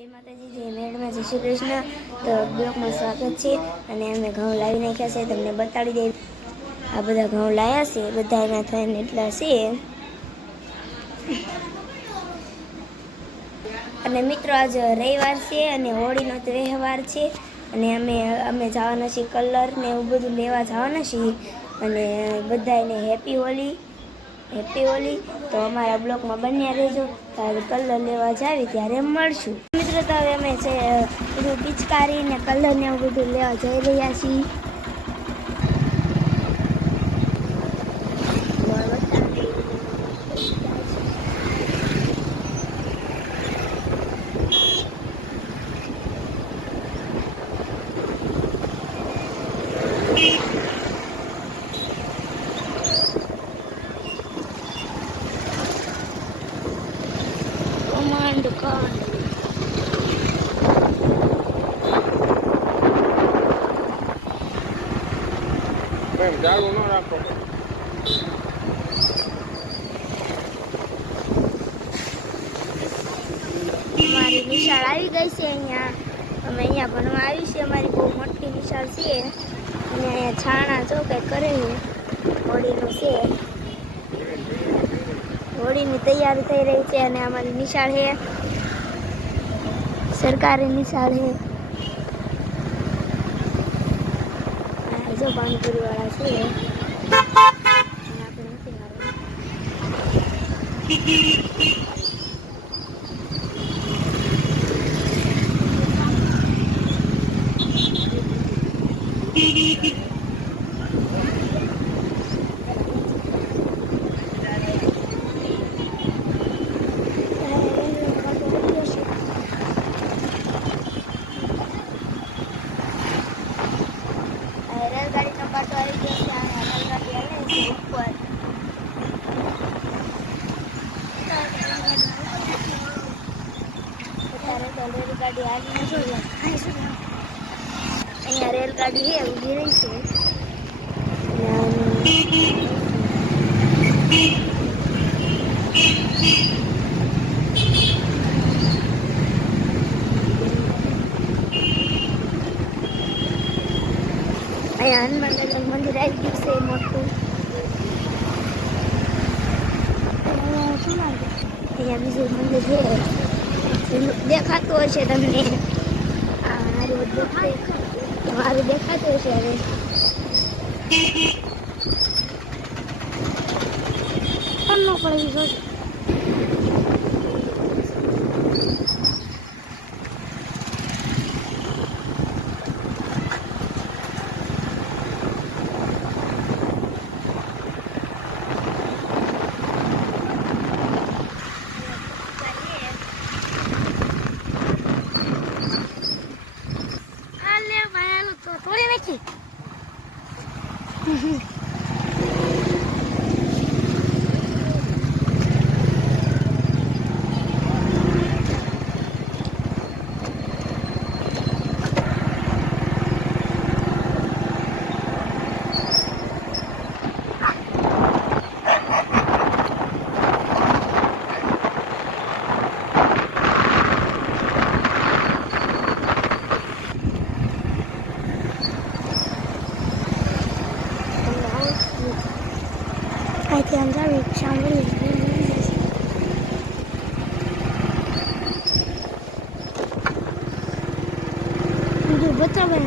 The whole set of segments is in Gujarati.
જય માતાજી, જય મેળમાં, જય શ્રી કૃષ્ણ. તો બ્લોગમાં સ્વાગત છે. અને અમે ઘઉં લાવી નાખ્યા છે, તમને બતાડી દઈએ. આ બધા ઘઉં લાવ્યા છે, બધા એના થઈને એટલા છે. અને મિત્રો આજ રવિવાર છે અને હોળીનો તહેવાર છે. અને અમે જવાના છીએ કલર ને એવું બધું લેવા જવાના છીએ. અને બધાને હેપી હોલી. તો અમારા બ્લોગમાં બન્યા રહેજો. ત્યારે કલર લેવા જાવી ત્યારે મળશું. મિત્રો તો હવે અમે બધું પિચકારી ને કલર ને એવું બધું લેવા જઈ રહ્યા છીએ. દુકાન ચાલુ ન રાખો. અમારી નિશાળ આવી ગઈ છે. અહીંયા અમે અહીંયા ભણવા આવી છે. અમારી બહુ મોટી નિશાળ છે. અને અહીંયા છાણા જો કંઈ કરે હોળીનું છે. હોળીની તૈયારી થઈ રહી છે. અને અમારી નિશાળ છે, સરકારી નિશાળ છે. જો પાણીપુરી વાળા છે. આપણે નથી રેલગાડી નો પાટો આવી ગયો છે. રેલગાડી આવે છે ઉપર. રેલગાડી આવી નથી. અહીંયા રેલગાડી છે, ઊભી રહી છે. અહીંયા હનુમાન દાદાનું મંદિર આવી ગયું છે મોટું. અહીંયા બીજું મંદિર છે, દેખાતું હશે તમને. મારું દેખાતું હશે હવે. પણ ન પડે થોડી નાખી. અહીંથી અંદર રિક્ષા મળી બીજું બતાવે.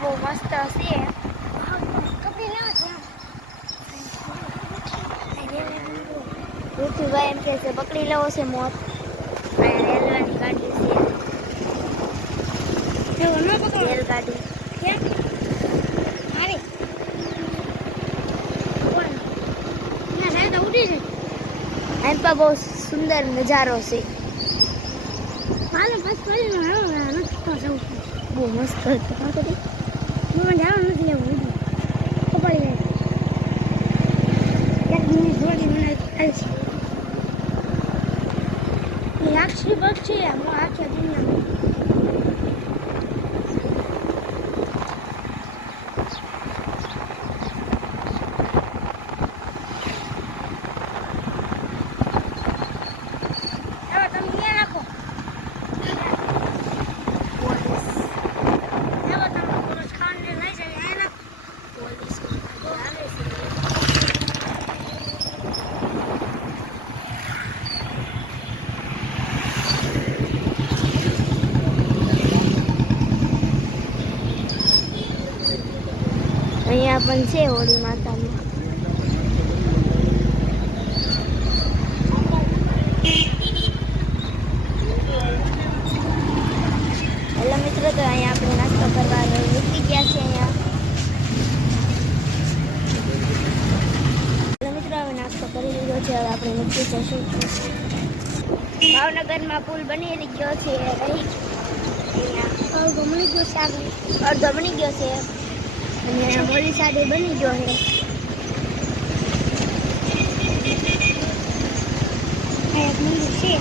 બહુ મસ્ત છે. ઋતુભાઈ એમ કહે છે પકડી લેવો છે મોત. રેલવાની ગાડી છે, રેલગાડી એમ પણ બહુ સુંદર નજારો છે. બહુ મસ્ત આખી બસ છે આખી દુનિયામાં. અહીંયા પણ છે હોળી માતાનું. હેલો મિત્રો, તો અહીંયા આપણે નાસ્તો કરવા મૂકી ગયા છે. અહીંયા હેલો મિત્રો, હવે નાસ્તો કરી લીધો છે. હવે આપણે મૂકી જશું. ભાવનગરમાં પુલ બની ગયો છે. અહીંયા અડધો બની ગયો છે. અડધો બની ગયો છે અને હોળી સાથે બની ગયો છે. એક મંદિર છે.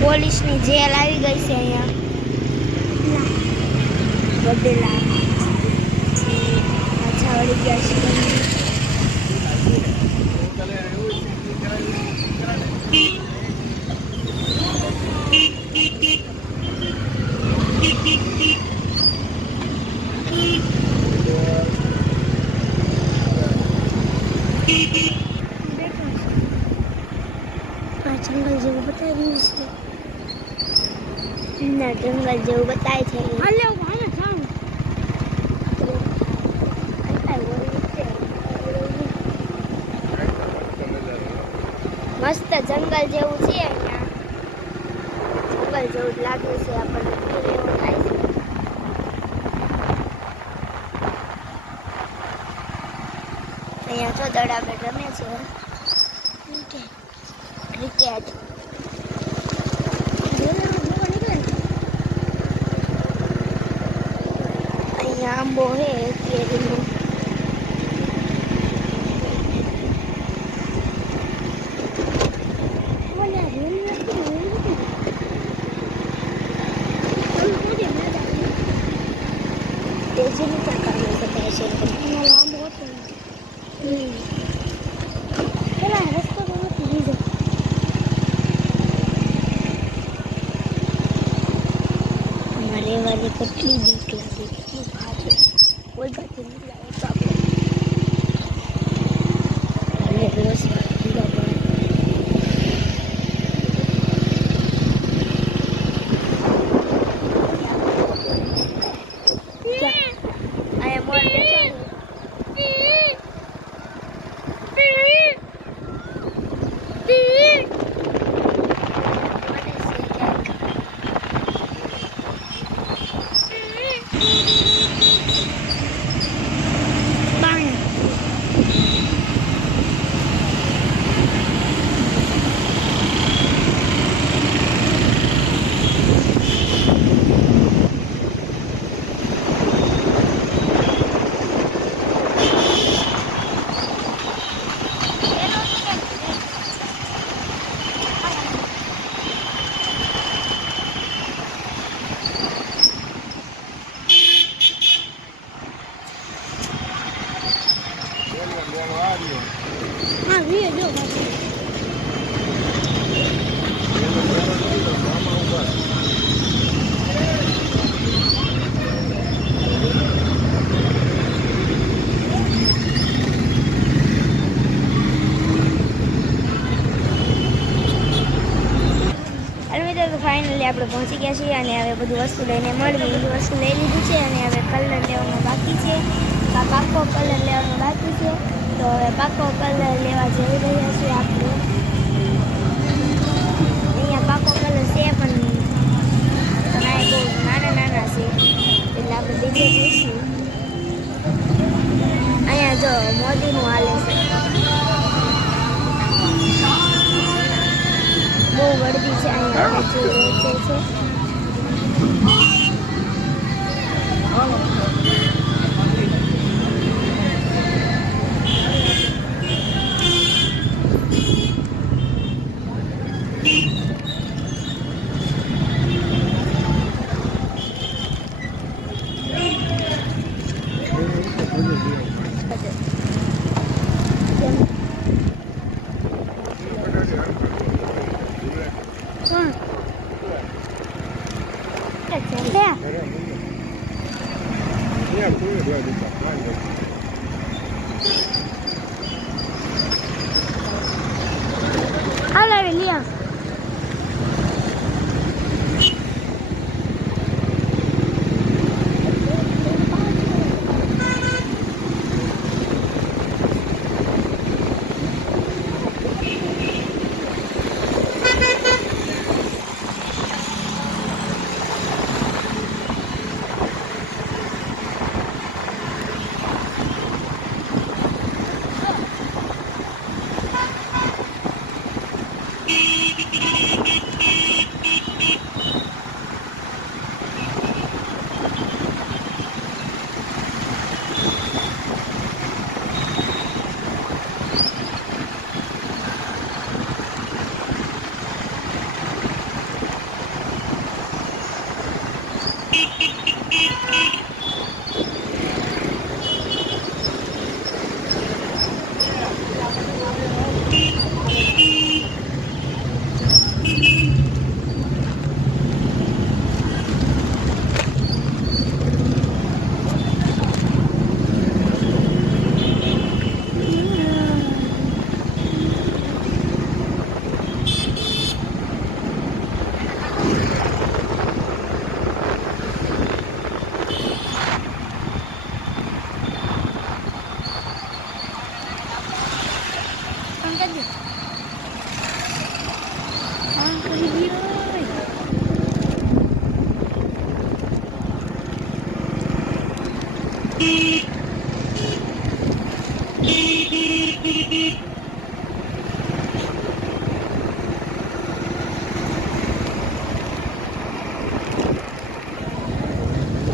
પોલીસની જેલ આવી ગઈ છે અહીંયા વડેલા. પાછા વળી ગયા છે. જંગલ જેવું બતાવી રહ્યું છે. ના, જંગલ જેવું બતાય છે. મસ્ત જંગલ જેવું છે અહીંયા. જંગલ જેવું જ લાગે છે આપણને. એવું થાય છે. અહીંયા તો દડાબેટ રમે છે. ક્રિકેટ. અહીંયા આંબો હે કેરીનો. તેજીની પ્રકારની બતાવે છે. આંબો હતો. પેલા રસ્તો તો નથી લીધો. રહેવાની કેટલી બીક લાગે. કેટલું ભાગે. કોઈ બાજુ નીકળાવે તો આપણે દિવસ અહીંયા મોર ફાઇનલી આપણે પહોંચી ગયા છીએ અને હવે બધું વસ્તુ લઈને મળવી. વસ્તુ લઈ લીધું છે અને હવે કલર લેવાનો બાકી છે. પાકો કલર લેવાનો બાકી છે. તો હવે પાકો કલર લેવા જઈ રહ્યા છીએ આપણે. અહીંયા પાકો કલર છે પણ બહુ નાના નાના છે એટલે આપણે બીજે જઈશું. અહીંયા જો મોદીનું હાલે છે. બહુ ગળદી છે અહીંયા જે વેચે છે. અહીંયા કોઈ જોઈ દીધા કાંઈ હાલ આવી લિયા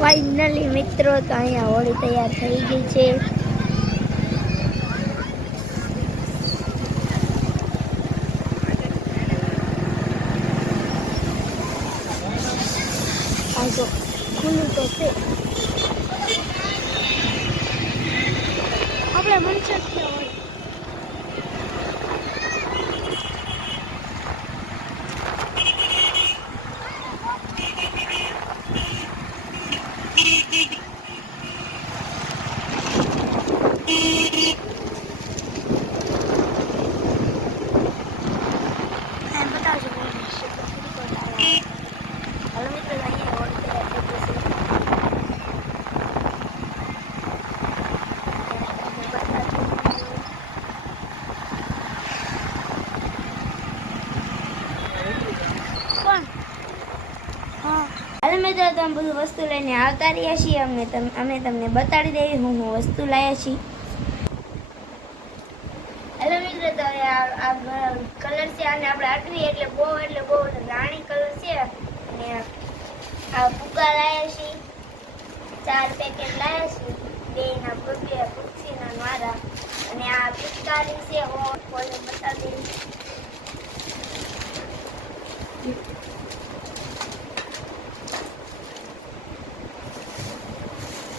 ફાઇનલી મિત્રો તો અહીંયા હોળી તૈયાર થઈ ગઈ છે આ જો ખુલ્લું તો છે આપણે મનસર ક્યાં હોય હાલ મિત્રો તમે બધું વસ્તુ લઈને આવતા રહ્યા છીએ અમે તમને બતાડી દઈએ હું વસ્તુ લાવ્યા છીએ હેલો મિત્રો તો આ કલર છે અને આપણે આટવી એટલે બહુ રાણી કલર છે અને આ ફુગ્ગા લાવ્યા છીએ 4 પેકેટ લાવ્યા છીએ બેના પૃથ્વીના મારા અને આ પિચકારી છે હું બતાવી દઈશ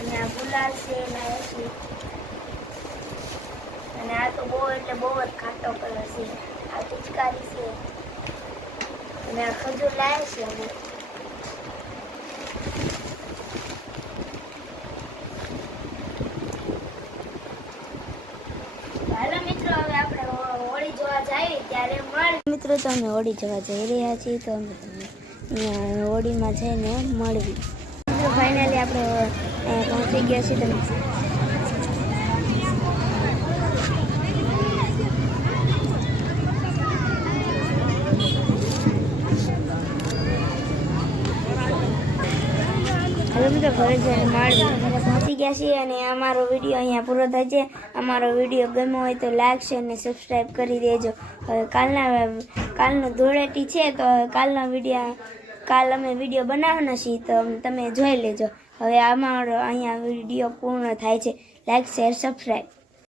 અને આ ગુલાલ છે લાવ્યા છે અને આ તો બહુ જ ખાટો કલર છે આ પિચકારી છે અને આ ખજૂર લાવ્યા છે અમે હાલો મિત્રો હવે આપણે હોળી જોવા જઈએ ત્યારે મિત્રો તો અમે હોળી જોવા જઈ રહ્યા છીએ તો અમે તમને અહીંયા હોળીમાં જઈને મળવી ફાઇનલી આપણે પહોંચી ગયા છીએ તમે હવે મિત્રો ઘરે જઈને મળવી પહોંચી ગયા છીએ અને અમારો વિડીયો અહીંયા પૂરો થાય છે અમારો વિડીયો ગમ્યો હોય તો લાઈક શેર અને સબસ્ક્રાઈબ કરી દેજો હવે કાલનો ધૂળેટી છે તો કાલ અમે વિડીયો બનાવવાના છીએ તો તમે જોઈ લેજો હવે અમારો અહીંયા વિડીયો પૂર્ણ થાય છે લાઈક શેર સબસ્ક્રાઈબ